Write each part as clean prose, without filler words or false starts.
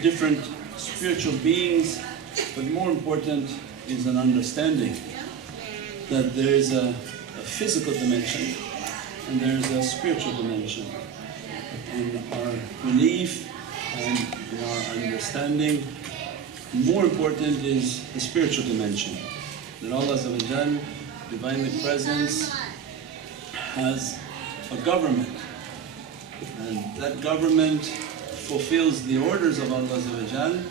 of different spiritual beings, but more important is an understanding that there is a physical dimension and there is a spiritual dimension. In our belief and in our understanding, more important is the spiritual dimension. That Allah Divinely Presence has a government, and that government fulfills the orders of Allah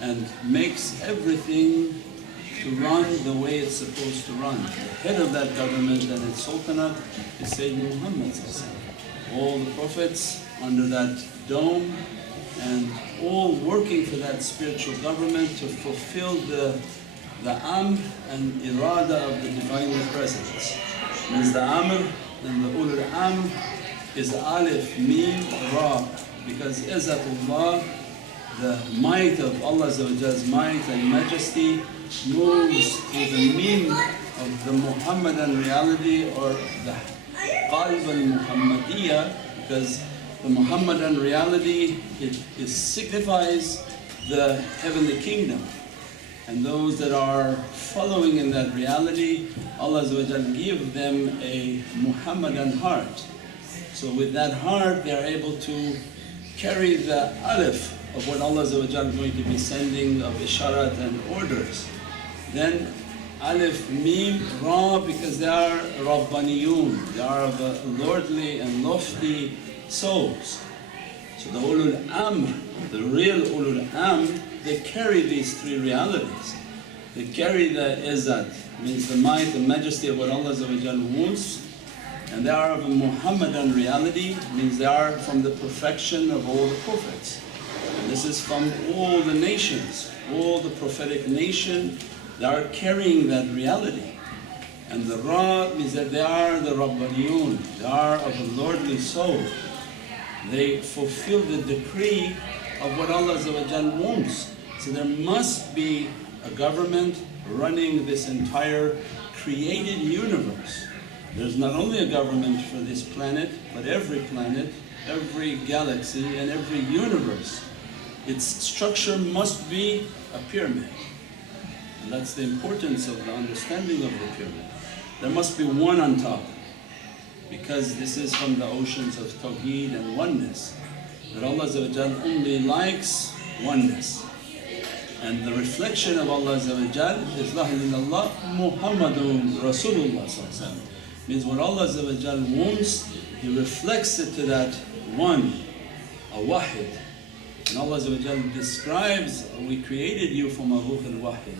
and makes everything to run the way it's supposed to run. The head of that government and its sultanate is Sayyidina Muhammad. All the prophets under that dome and all working for that spiritual government to fulfill the amr and irada of the Divinely Presence. Means the amr and the ulul amr is alif, mim, ra, because izzatullah, the might of Allah's might and majesty, moves through the mim of the Muhammadan reality, or the al-Muhammadiyya, because the Muhammadan reality, it signifies the heavenly kingdom. And those that are following in that reality, Allah give them a Muhammadan heart. So with that heart they are able to carry the alif of what Allah is going to be sending of isharat and orders. Then alif, mim, ra, because they are Rabbaniyun, they are of the lordly and lofty souls. So the ulul amr, the real ulul amr, they carry these three realities. They carry the izzat, means the might and majesty of what Allah wants, and they are of a Muhammadan reality, means they are from the perfection of all the prophets. And this is from all the nations, all the prophetic nation, they are carrying that reality. And the ra means that they are the Rabbaniyun, they are of a lordly soul. They fulfill the decree of what Allah wants. So there must be a government running this entire created universe. There's not only a government for this planet, but every planet, every galaxy and every universe. Its structure must be a pyramid. And that's the importance of the understanding of the pyramid. There must be one on top, because this is from the oceans of Tawheed and oneness. That Allah only likes oneness. And the reflection of Allah is La ilaha illallah Muhammadun Rasulullah. Means what Allah wants, He reflects it to that one, a wahid. And Allah describes, we created you from a ruh al-wahid.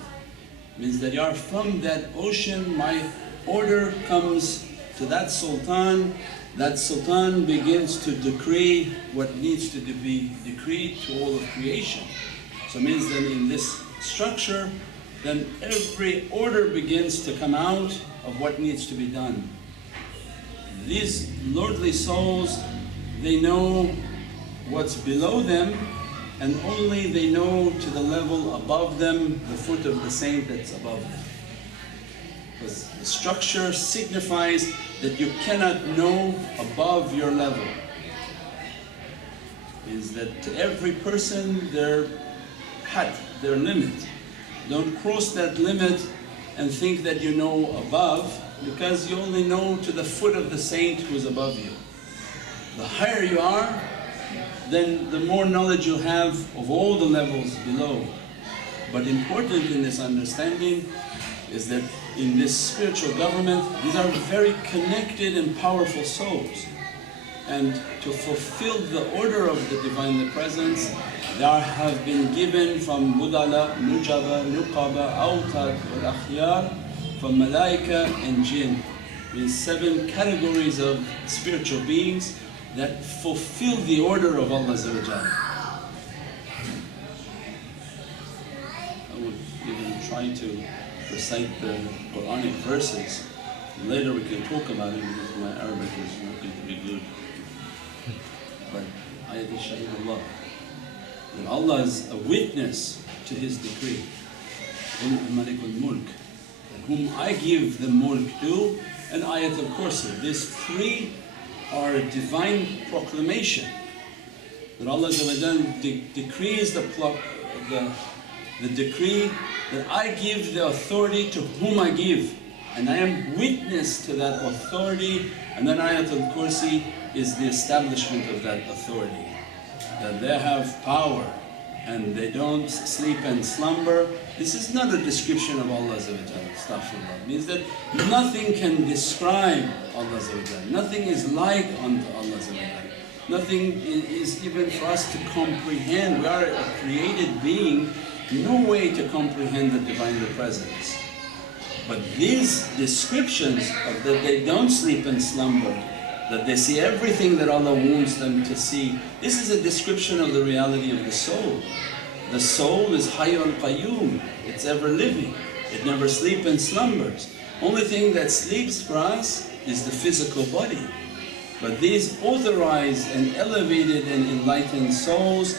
Means that you are from that ocean, my order comes to that Sultan. That Sultan begins to decree what needs to be decreed to all of creation. So it means that in this structure, then every order begins to come out of what needs to be done. These lordly souls, they know what's below them, and only they know to the level above them, the foot of the saint that's above them. Because the structure signifies that you cannot know above your level. Is that to every person their had, their limit. Don't cross that limit and think that you know above, because you only know to the foot of the saint who is above you. The higher you are, then the more knowledge you have of all the levels below. But important in this understanding is that in this spiritual government, these are very connected and powerful souls. And to fulfill the order of the Divinely Presence, they have been given from Budala, Nujaba, Nuqaba, Awtad, wal Akhyar, from Malaika and Jinn. These 7 categories of spiritual beings that fulfill the order of Allah. I would even try to recite the Quranic verses. Later we can talk about it because my Arabic is not going to be good. But ayat al-Shahid Allah. That Allah is a witness to His decree. Malik al-Mulk. Whom I give the mulk to, and ayat al-Kursi. These 3 are a divine proclamation. that Allah decrees the decree that I give the authority to whom I give, and I am witness to that authority. And then Ayatul Kursi is the establishment of that authority, that they have power and they don't sleep and slumber. This is not a description of Allah, astaghfirullah. It means that nothing can describe Allah, nothing is like unto Allah. Nothing is even for us to comprehend. We are a created being, no way to comprehend the Divine Presence. But these descriptions of that they don't sleep and slumber, that they see everything that Allah wants them to see, this is a description of the reality of the soul. The soul is Hayyun Qayyum, it's ever living, it never sleeps and slumbers. Only thing that sleeps for us is the physical body. But these authorized and elevated and enlightened souls,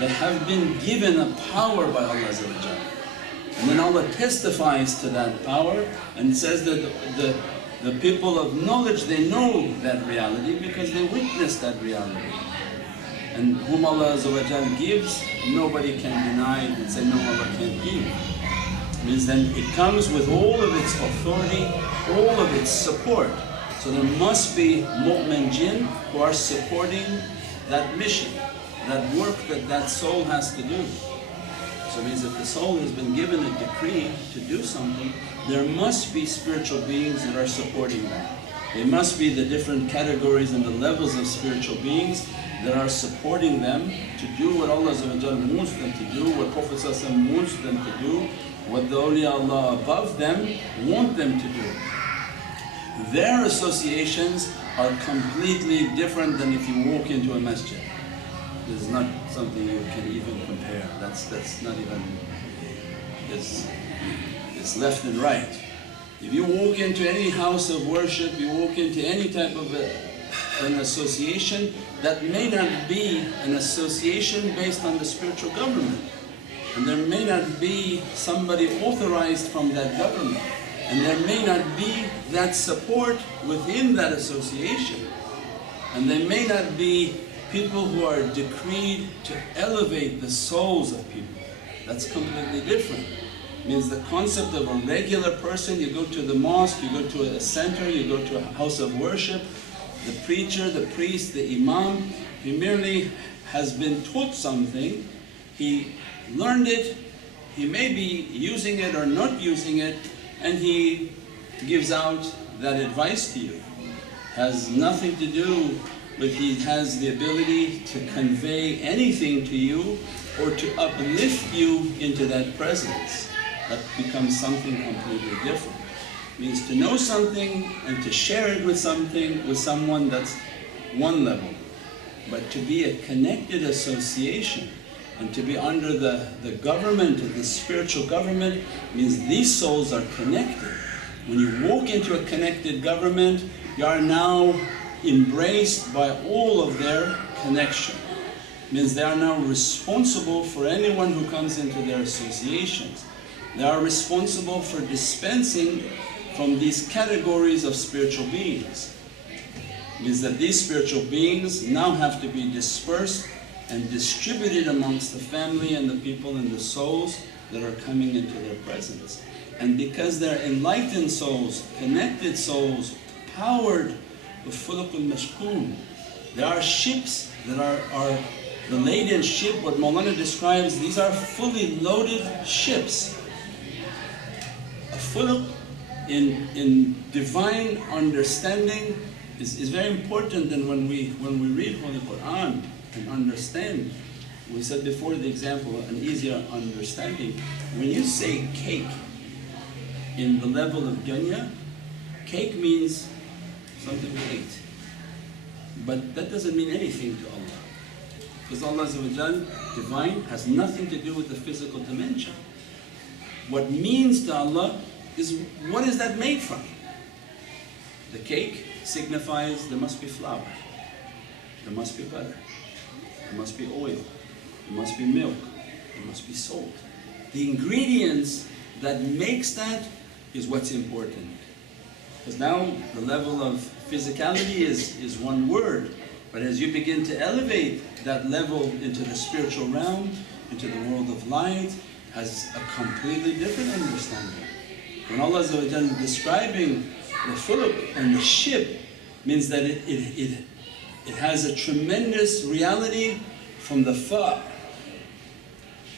they have been given a power by Allah. And then Allah testifies to that power and says that the people of knowledge, they know that reality because they witness that reality. And whom Allah gives, nobody can deny it and say, no, Allah can't give. It means then it comes with all of its authority, all of its support. So there must be mu'min jinn who are supporting that mission, that work that that soul has to do. So it means if the soul has been given a decree to do something, there must be spiritual beings that are supporting that. There must be the different categories and the levels of spiritual beings that are supporting them to do what Allah wants them to do, what Prophet wants them to do, what the awliya Allah above them want them to do. Their associations are completely different than if you walk into a masjid. This is not something you can even compare. That's not even, it's left and right. If you walk into any house of worship, you walk into any type of an association, that may not be an association based on the spiritual government. And there may not be somebody authorized from that government. And there may not be that support within that association. And there may not be people who are decreed to elevate the souls of people. That's completely different. It means the concept of a regular person, you go to the mosque, you go to a center, you go to a house of worship, the preacher, the priest, the imam, he merely has been taught something, he learned it, he may be using it or not using it, and he gives out that advice to you. Has nothing to do with he has the ability to convey anything to you or to uplift you into that presence. That becomes something completely different. It means to know something and to share it with someone, that's one level. But to be a connected association and to be under the government, the spiritual government, means these souls are connected. When you walk into a connected government, you are now embraced by all of their connection. It means they are now responsible for anyone who comes into their associations. They are responsible for dispensing from these categories of spiritual beings. It means that these spiritual beings now have to be dispersed and distributed amongst the family and the people and the souls that are coming into their presence. And because they're enlightened souls, connected souls, powered with fulukul mashkoon, there are ships that are the laden ship, what Mawlana describes, these are fully loaded ships. A fuluk in divine understanding is very important. And when we read Holy Quran and understand, we said before the example, an easier understanding. When you say cake in the level of dunya, cake means something we ate. But that doesn't mean anything to Allah. Because Allah divine has nothing to do with the physical dimension. What means to Allah is, what is that made from? The cake signifies there must be flour, there must be butter, there must be oil, there must be milk, there must be salt. The ingredients that makes that is what's important. Because now the level of physicality is one word, but as you begin to elevate that level into the spiritual realm, into the world of light, has a completely different understanding. When Allah is describing the fuluk and the ship, means that it has a tremendous reality from the fa.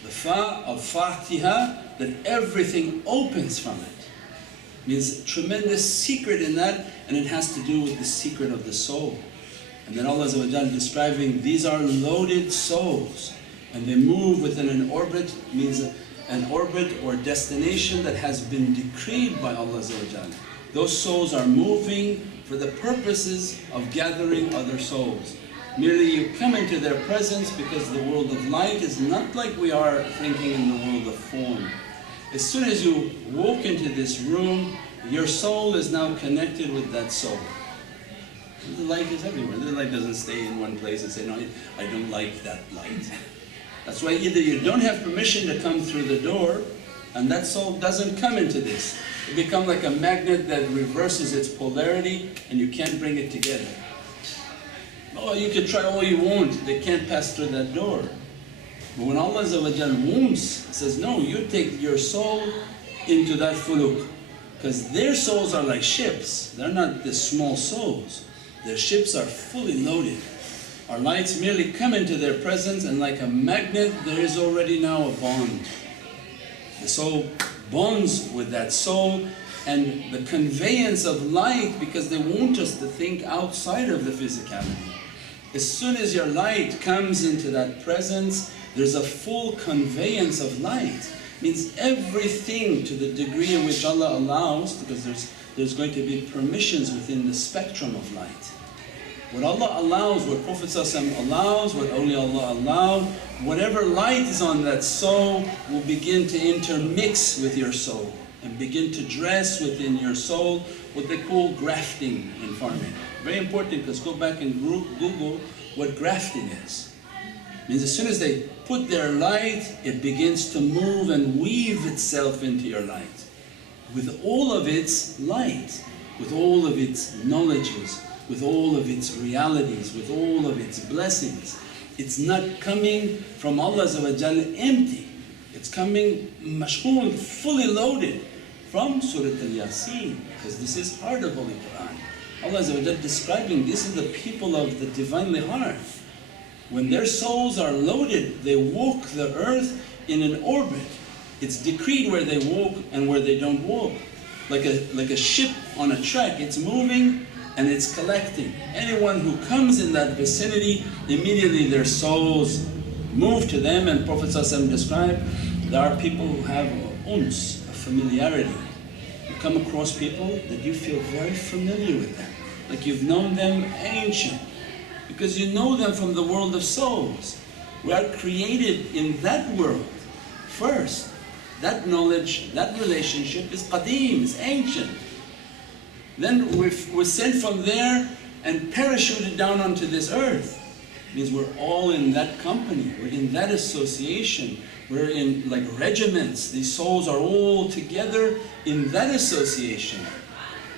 The fa of Fatiha, that everything opens from it. Means tremendous secret in that, and it has to do with the secret of the soul. And then Allah describing these are loaded souls, and they move within an orbit, means an orbit or destination that has been decreed by Allah. Those souls are moving for the purposes of gathering other souls. Merely you come into their presence, because the world of light is not like we are thinking in the world of form. As soon as you walk into this room, your soul is now connected with that soul. The light is everywhere. The light doesn't stay in one place and say, no, I don't like that light. That's why either you don't have permission to come through the door, and that soul doesn't come into this. It becomes like a magnet that reverses its polarity, and you can't bring it together. Oh, you can try all you want, they can't pass through that door. But when Allah wounds, says, no, you take your soul into that fuluk. Because their souls are like ships, they're not the small souls. Their ships are fully loaded. Our lights merely come into their presence, and like a magnet, there is already now a bond. The soul bonds with that soul, and the conveyance of light, because they want us to think outside of the physicality. As soon as your light comes into that presence, there's a full conveyance of light. Means everything to the degree in which Allah allows, because there's going to be permissions within the spectrum of light. What Allah allows, what Prophet ﷺ allows, what Awliya Allah allow, whatever light is on that soul will begin to intermix with your soul and begin to dress within your soul, what they call grafting in farming. Very important, because go back and Google what grafting is. It means as soon as they put their light, it begins to move and weave itself into your light. With all of its light, with all of its knowledges, with all of its realities, with all of its blessings. It's not coming from Allah empty. It's coming mashghul, fully loaded from Surah Al-Yasin, because this is heart of Holy Quran. Allah describing this is the people of the Divinely Heart. When their souls are loaded, they walk the earth in an orbit. It's decreed where they walk and where they don't walk. Like a ship on a track, it's moving and it's collecting. Anyone who comes in that vicinity, immediately their souls move to them. And Prophet ﷺ described, there are people who have uns, a familiarity. You come across people that you feel very familiar with them, like you've known them ancient, because you know them from the world of souls. We are created in that world first. That knowledge, that relationship is qadim, is ancient. Then we're sent from there and parachuted down onto this earth. It means we're all in that company, we're in that association, we're in like regiments. These souls are all together in that association.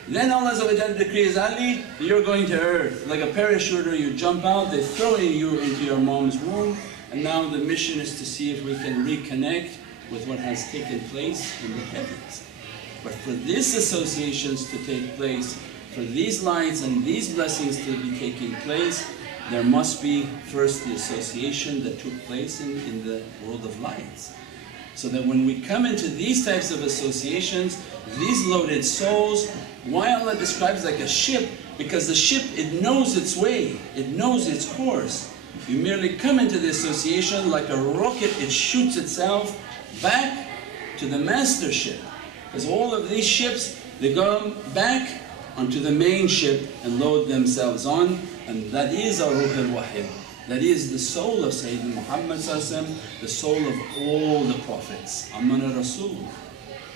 Then Allah decrees, Ali, you're going to earth. Like a parachuter, you jump out, they throw you into your mom's womb, and now the mission is to see if we can reconnect with what has taken place in the heavens. But for these associations to take place, for these lights and these blessings to be taking place, there must be first the association that took place in the world of lights. So that when we come into these types of associations, these loaded souls, why Allah describes like a ship? Because the ship, it knows its way, it knows its course. You merely come into the association like a rocket, it shoots itself back to the master ship. Because all of these ships, they go back onto the main ship and load themselves on, and that is our Ruh al-Wahid. That is the soul of Sayyidina Muhammad, the soul of all the Prophets. Amman Rasul.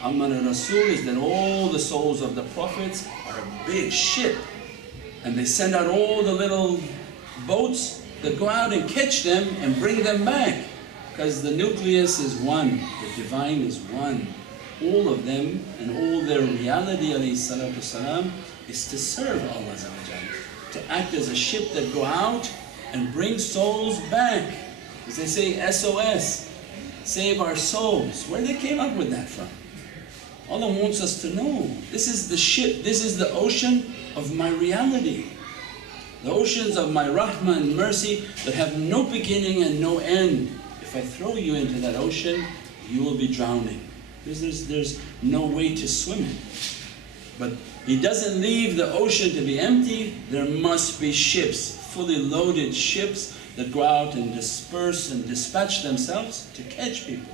Amman Rasul is that all the souls of the Prophets are a big ship, and they send out all the little boats that go out and catch them and bring them back. Because the nucleus is one, the divine is one. All of them and all their reality والسلام, is to serve Allah, to act as a ship that go out and bring souls back. As they say, SOS, save our souls. Where they came up with that from? Allah wants us to know, this is the ship, this is the ocean of my reality. The oceans of my rahmah and mercy that have no beginning and no end. If I throw you into that ocean, you will be drowning. There's no way to swim it. But He doesn't leave the ocean to be empty. There must be ships, fully loaded ships that go out and disperse and dispatch themselves to catch people.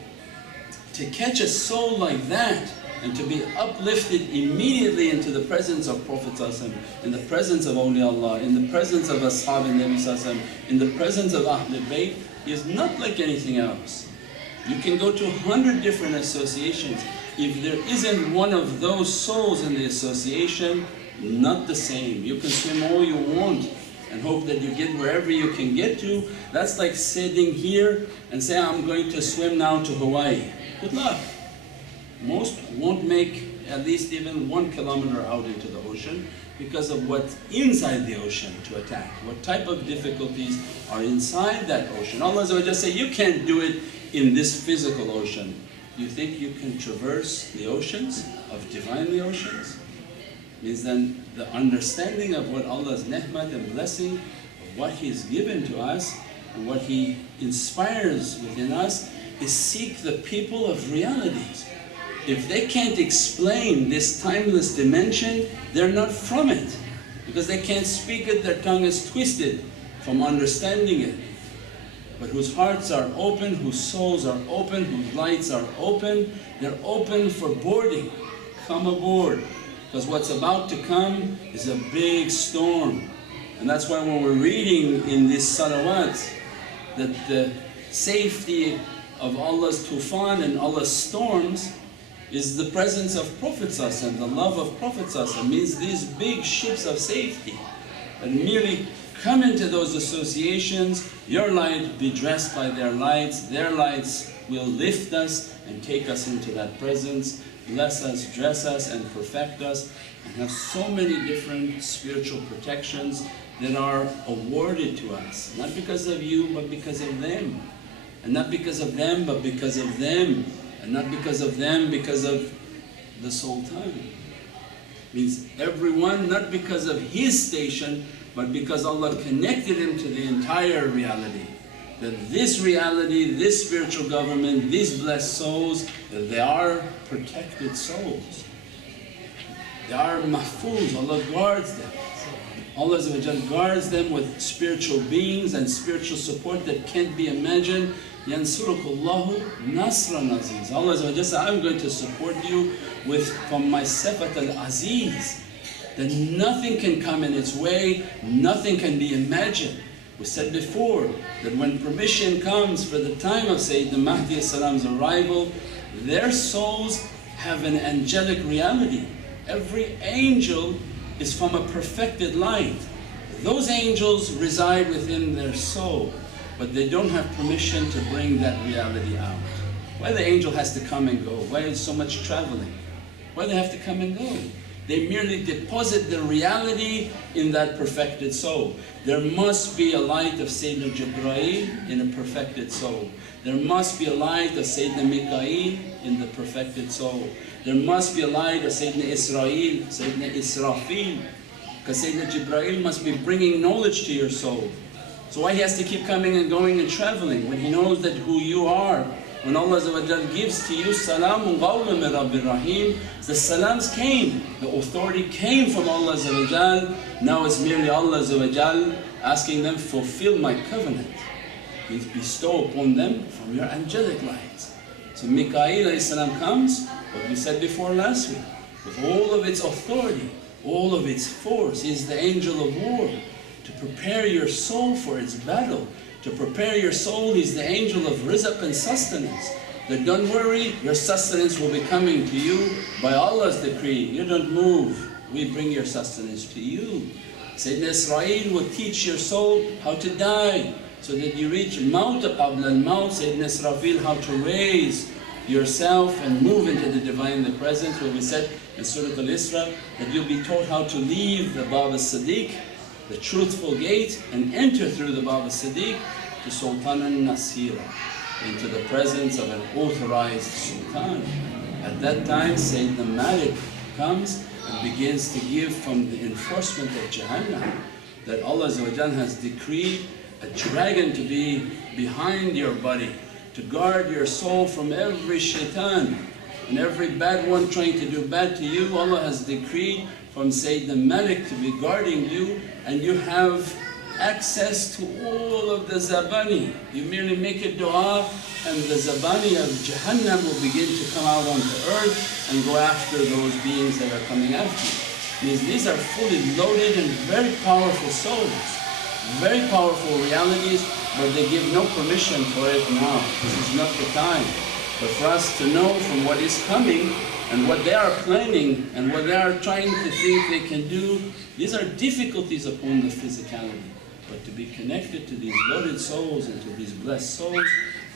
To catch a soul like that and to be uplifted immediately into the presence of Prophet ﷺ, in the presence of Awliya Allah, in the presence of Ashab and Nabi ﷺ, in the presence of ahlul bayt, is not like anything else. You can go to 100 different associations. If there isn't one of those souls in the association, not the same. You can swim all you want and hope that you get wherever you can get to. That's like sitting here and saying, I'm going to swim now to Hawaii. Good luck. Most won't make at least even 1 kilometer out into the ocean because of what's inside the ocean to attack. What type of difficulties are inside that ocean. Allah just say, you can't do it in this physical ocean. You think you can traverse the oceans of divinely oceans? Means then the understanding of what Allah's ni'mat and blessing, of what He's given to us and what He inspires within us is seek the people of realities. If they can't explain this timeless dimension, they're not from it. Because they can't speak it, their tongue is twisted from understanding it. But whose hearts are open, whose souls are open, whose lights are open, they're open for boarding. Come aboard. Because what's about to come is a big storm. And that's why when we're reading in this salawat that the safety of Allah's tufan and Allah's storms is the presence of Prophet ﷺ, the love of Prophet ﷺ, means these big ships of safety that merely come into those associations. Your light be dressed by their lights will lift us and take us into that presence, bless us, dress us and perfect us, and have so many different spiritual protections that are awarded to us, not because of you but because of them, and not because of them but because of them, and not because of them, because of the Sultan. Means everyone, not because of his station, but because Allah connected him to the entire reality. That this reality, this spiritual government, these blessed souls, that they are protected souls. They are mahfuz, Allah guards them. Allah guards them with spiritual beings and spiritual support that can't be imagined. Yansurukullahu nasran aziz. Allah said, I'm going to support you with from my sifat al-aziz, that nothing can come in its way, nothing can be imagined. We said before that when permission comes for the time of Sayyidina Mahdi as-salam's arrival, their souls have an angelic reality. Every angel is from a perfected light. Those angels reside within their soul, but they don't have permission to bring that reality out. Why the angel has to come and go? Why is so much traveling? Why they have to come and go? They merely deposit the reality in that perfected soul. There must be a light of Sayyidina Jibreel in a perfected soul. There must be a light of Sayyidina Mikail in the perfected soul. There must be a light of Sayyidina Israel, Sayyidina Israfil, because Sayyidina Jibreel must be bringing knowledge to your soul. So why he has to keep coming and going and traveling when he knows that who you are? When Allah gives to you salamun qawlan min Rabbir Rahim, the salams came, the authority came from Allah. Now it's merely Allah asking them, fulfill my covenant. Means bestow upon them from your angelic lights. So Mikail comes, what we said before last week, with all of its authority, all of its force. He is the angel of war, to prepare your soul for its battle. To prepare your soul, he's the angel of rizq and sustenance. That don't worry, your sustenance will be coming to you by Allah's decree. You don't move, we bring your sustenance to you. Sayyidina Israel will teach your soul how to die, so that you reach maut qabla al-maut. Sayyidina Israfil how to raise yourself and move into the Divine, the Presence, where we said in Surah Al-Isra that you'll be taught how to leave the Bab al-Sadiq the truthful gate, and enter through the Bab al-Siddiq to Sultan al-Nasira, into the presence of an authorized Sultan. At that time Sayyidina Malik comes and begins to give from the enforcement of Jahannam, that Allah has decreed a dragon to be behind your body, to guard your soul from every shaitan and every bad one trying to do bad to you. Allah has decreed from Sayyidina Malik to be guarding you, and you have access to all of the zabani. You merely make a dua and the zabani of Jahannam will begin to come out onto earth and go after those beings that are coming after you. Means these are fully loaded and very powerful souls, very powerful realities, but they give no permission for it now. This is not the time. But for us to know from what is coming and what they are planning and what they are trying to think they can do, these are difficulties upon the physicality. But to be connected to these loaded souls and to these blessed souls,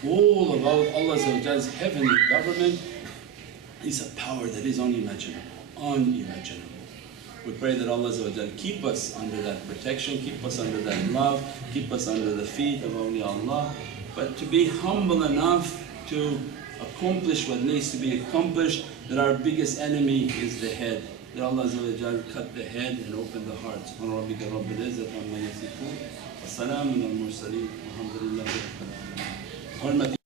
all about Allah's heavenly government is a power that is unimaginable, unimaginable. We pray that Allah keep us under that protection, keep us under that love, keep us under the feet of Awliya Allah, but to be humble enough to accomplish what needs to be accomplished, that our biggest enemy is the head. That Allah cut the head and open the heart. Subhana rabbika rabbil izzati amma yasifun. Wa salamun al mursaleen. Alhamdulillahi rabbil alamin.